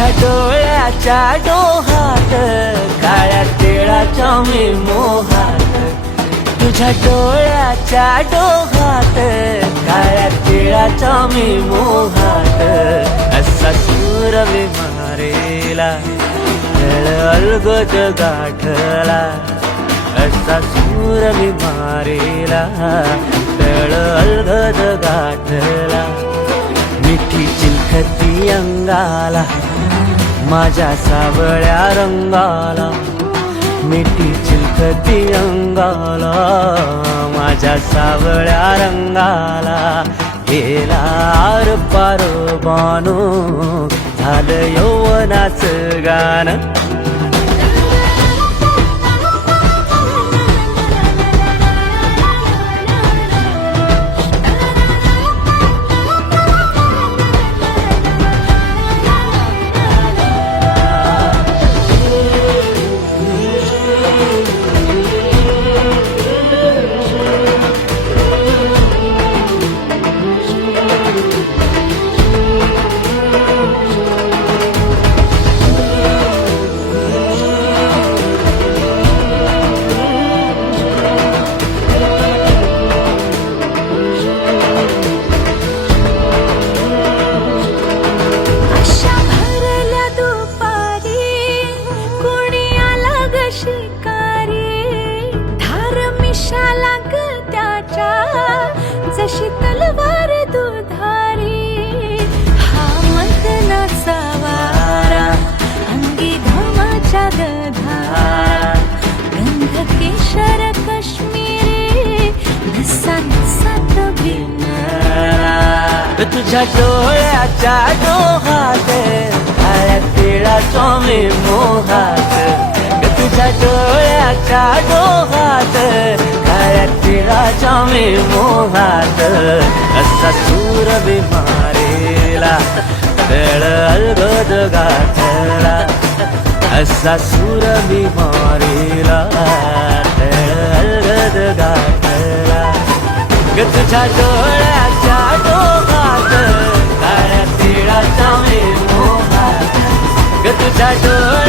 तुझ्या डोळ्याच्या डोहात काळ्या तिळाच्या मी मोहात, तुझ्या डोळ्याच्या डोहात काळ्या तिळाच्या मी मोहात, असा सूर मी मारेला तळ अलगद गाठला, असा सूर मी मारेला तळ अलगद गाठला. मिठी चिलखती अंगाला माझ्या सावळ्या रंगाला, मिठी चिलखती अंगाला माझ्या सावळ्या रंगाला, गेला आर पार बानो झालं यौवनाचं गाणं. जशी तलवार दुधारी हा मदनाचा वारा, अंगी घामाच्या धारा, गंध केशर काश्मीरी नसा नसात भिनला. तुझ्या डोळ्याच्या डोहात काळ्या तिळाच्या मी मोहात, तुझ्या डोळ्याच्या डोहात काळ्या तिळाच्या मी मोहात, असा सूर मी मारेला तळ अलगद गाठला, असा सूर मी मारेला तळ अलगद गाठला. तुझ्या डोळ्याच्या डोहात काळ्या तिळाच्या मी मोहात, तुझ्या डोळ्या